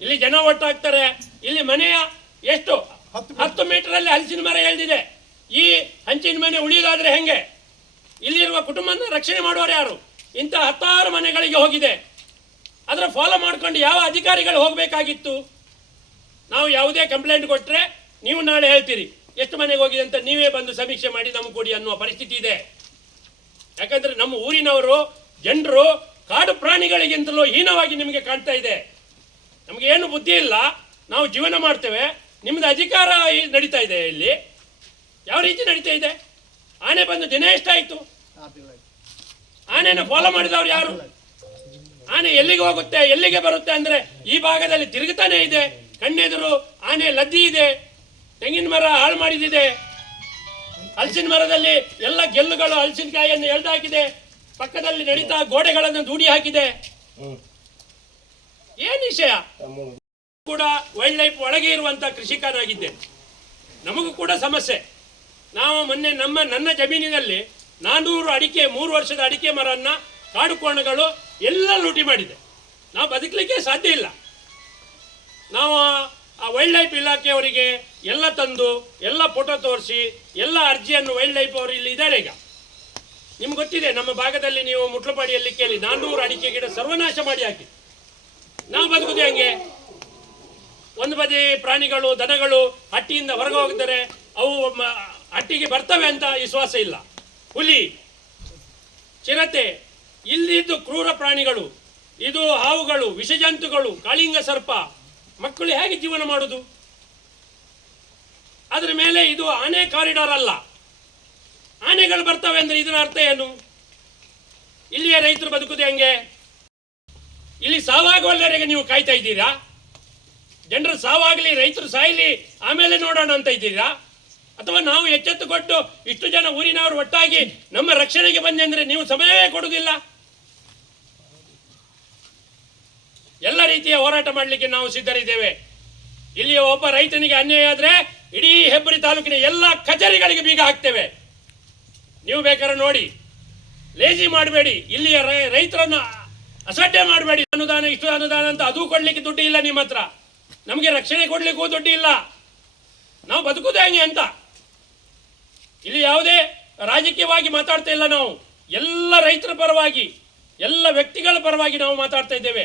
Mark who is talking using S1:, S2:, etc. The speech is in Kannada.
S1: ಇಲ್ಲಿ ಜನ ಒಟ್ಟಾಗ್ತಾರೆ. ಇಲ್ಲಿ ಮನೆಯ ಎಷ್ಟು?
S2: ಹತ್ತು
S1: ಮೀಟರ್ ಅಲ್ಲಿ ಹಲಸಿನ ಮರ ಎಳ್ದಿದೆ. ಈ ಹಂಚಿನ ಮನೆ ಉಳಿಯೋದಾದ್ರೆ ಹೆಂಗೆ? ಇಲ್ಲಿರುವ ಕುಟುಂಬನ ರಕ್ಷಣೆ ಮಾಡುವವರು ಯಾರು? ಇಂಥ ಹತ್ತಾರು ಮನೆಗಳಿಗೆ ಹೋಗಿದೆ. ಅದರ ಫಾಲೋ ಮಾಡ್ಕೊಂಡು ಯಾವ ಅಧಿಕಾರಿಗಳು ಹೋಗಬೇಕಾಗಿತ್ತು? ನಾವು ಯಾವುದೇ ಕಂಪ್ಲೇಂಟ್ ಕೊಟ್ಟರೆ ನೀವು ನಾಳೆ ಹೇಳ್ತೀರಿ. ಎಷ್ಟು ಮನೆಗೆ ಹೋಗಿದೆ ಅಂತ ನೀವೇ ಬಂದು ಸಮೀಕ್ಷೆ ಮಾಡಿ ನಮ್ಗೆ ಕೊಡಿ ಅನ್ನುವ ಪರಿಸ್ಥಿತಿ ಇದೆ. ಯಾಕಂದ್ರೆ ನಮ್ಮ ಊರಿನವರು ಜನರು ಕಾಡು ಪ್ರಾಣಿಗಳಿಗಿಂತಲೂ ಹೀನವಾಗಿ ನಿಮಗೆ ಕಾಣ್ತಾ ಇದೆ. ನಮಗೆ ಏನು ಬುದ್ಧಿ ಇಲ್ಲ, ನಾವು ಜೀವನ ಮಾಡ್ತೇವೆ, ನಿಮ್ದು ಅಧಿಕಾರ ನಡೀತಾ ಇದೆ ಇಲ್ಲಿ. ಯಾವ ರೀತಿ ನಡೀತಾ ಇದೆ? ಆನೆ ಬಂದು ದಿನ ಎಷ್ಟಾಯ್ತು? ಆನೆಯನ್ನು ಫಾಲೋ ಮಾಡಿದವ್ರು ಯಾರು? ಆನೆ ಎಲ್ಲಿಗೆ ಹೋಗುತ್ತೆ, ಎಲ್ಲಿಗೆ ಬರುತ್ತೆ ಅಂದ್ರೆ ಈ ಭಾಗದಲ್ಲಿ ತಿರುಗುತ್ತಾನೆ ಇದೆ. ಕಣ್ಣೆದುರು ಆನೆ ಲದ್ದಿ ಇದೆ, ತೆಂಗಿನ ಮರ ಹಾಳು ಮಾಡಿದಿದೆ. ಹಲಸಿನ ಮರದಲ್ಲಿ ಎಲ್ಲ ಗೆಲ್ಲುಗಳು ಹಲಸಿನಕಾಯಿಯನ್ನು ಎಳೆದಾಕಿದೆ. ಪಕ್ಕದಲ್ಲಿ ನಡೀತಾ ಗೋಡೆಗಳನ್ನು ದೂಡಿ ಹಾಕಿದೆ. ಏನ್ ವಿಷಯ? ಕೂಡ ವೈಲ್ಡ್ ಲೈಫ್ ಒಳಗೆ ಇರುವಂತ ಕೃಷಿಕನಾಗಿದ್ದೆ ನಮಗೂ ಕೂಡ ಸಮಸ್ಯೆ. ನಾವು ಮೊನ್ನೆ ನಮ್ಮ ನನ್ನ ಜಮೀನಿನಲ್ಲಿ ನಾನೂರು ಅಡಿಕೆ ಮೂರು ವರ್ಷದ ಅಡಿಕೆ ಮರನ್ನ ಕಾಡು ಕೋಣಗಳು ಎಲ್ಲ ಲೂಟಿ ಮಾಡಿದೆ. ನಾವು ಬದುಕಲಿಕ್ಕೆ ಸಾಧ್ಯ ಇಲ್ಲ. ನಾವು ಆ ವೈಲ್ಡ್ ಲೈಫ್ ಇಲಾಖೆಯವರಿಗೆ ಎಲ್ಲ ತಂದು ಎಲ್ಲ ಫೋಟೋ ತೋರಿಸಿ ಎಲ್ಲ ಅರ್ಜಿಯನ್ನು ವೈಲ್ಡ್ ಲೈಫ್ ಅವರು ಇಲ್ಲಿ ಇದ್ದಾರೆ ಈಗ. ನಿಮ್ಗೆ ಗೊತ್ತಿದೆ ನಮ್ಮ ಭಾಗದಲ್ಲಿ ನೀವು ಮುಟ್ಲುಪಾಡಿಯಲ್ಲಿ ಕೇಳಿ ನಾನ್ನೂರು ಅಡಿಕೆ ಗಿಡ ಸರ್ವನಾಶ ಮಾಡಿ ಹಾಕಿ. ನಾವು ಬದುಕುದು ಹೆಂಗೆ? ಒಂದು ಬದಿ ಪ್ರಾಣಿಗಳು, ದನಗಳು ಹಟ್ಟಿಯಿಂದ ಹೊರಗೆ ಹೋಗಿದ್ದಾರೆ ಅವು ಹಟ್ಟಿಗೆ ಬರ್ತವೆ ಅಂತ ವಿಶ್ವಾಸ ಇಲ್ಲ. ಹುಲಿ, ಚಿರತೆ, ಇಲ್ಲಿದ್ದು ಕ್ರೂರ ಪ್ರಾಣಿಗಳು, ಇದು ಹಾವುಗಳು, ವಿಷಜಂತುಗಳು, ಕಾಳಿಂಗ ಸರ್ಪ, ಮಕ್ಕಳು ಹೇಗೆ ಜೀವನ ಮಾಡುದು? ಅದರ ಮೇಲೆ ಇದು ಆನೆ ಕಾರಿಡಾರ್ ಅಲ್ಲ. ಆನೆಗಳು ಬರ್ತವೆ ಅಂದ್ರೆ ಇದರ ಅರ್ಥ ಏನು? ಇಲ್ಲಿಯ ರೈತರು ಬದುಕುದು ಹೆಂಗೆ? ಇಲ್ಲಿ ಸಾವಾಗುವಲ್ಲರಿಗೆ ನೀವು ಕಾಯ್ತಾ ಇದ್ದೀರಾ? ಜನರು ಸಾವಾಗಲಿ, ರೈತರು ಸಾಯಲಿ, ಆಮೇಲೆ ನೋಡೋಣ ಅಂತ ಇದ್ದೀರಾ? ಅಥವಾ ನಾವು ಎಚ್ಚೆತ್ತುಕೊಟ್ಟು ಇಷ್ಟು ಜನ ಊರಿನವರು ಒಟ್ಟಾಗಿ ನಮ್ಮ ರಕ್ಷಣೆಗೆ ಬಂದೆ ಅಂದರೆ ನೀವು ಸಮಯವೇ ಕೊಡುವುದಿಲ್ಲ? ಎಲ್ಲ ರೀತಿಯ ಹೋರಾಟ ಮಾಡಲಿಕ್ಕೆ ನಾವು ಸಿದ್ಧರಿದ್ದೇವೆ. ಇಲ್ಲಿಯ ಒಬ್ಬ ರೈತನಿಗೆ ಅನ್ಯಾಯ ಆದ್ರೆ ಇಡೀ ಹೆಬ್ಬರಿ ತಾಲೂಕಿನ ಎಲ್ಲ ಕಚೇರಿಗಳಿಗೆ ಬೀಗ ಹಾಕ್ತೇವೆ. ನೀವು ಬೇಕಾದ್ರೆ ನೋಡಿ. ಲೇಜಿ ಮಾಡಬೇಡಿ. ಇಲ್ಲಿಯ ರೈತರನ್ನ ಅಸಡ್ಡೆ ಮಾಡಬೇಡಿ. ಅನುದಾನ, ಇಷ್ಟು ಅನುದಾನ ಅಂತ ಅದು ಕೊಡ್ಲಿಕ್ಕೆ ದುಡ್ಡು ಇಲ್ಲ ನಿಮ್ಮ ಹತ್ರ. ನಮಗೆ ರಕ್ಷಣೆ ಕೊಡ್ಲಿಕ್ಕೂ ದುಡ್ಡು ಇಲ್ಲ ನಾವು ಬದುಕುದು ಹೆಂಗೆ ಅಂತ. ಇಲ್ಲಿ ಯಾವುದೇ ರಾಜಕೀಯವಾಗಿ ಮಾತಾಡ್ತಾ ಇಲ್ಲ ನಾವು. ಎಲ್ಲ ರೈತರ ಪರವಾಗಿ, ಎಲ್ಲ ವ್ಯಕ್ತಿಗಳ ಪರವಾಗಿ ನಾವು ಮಾತಾಡ್ತಾ ಇದ್ದೇವೆ.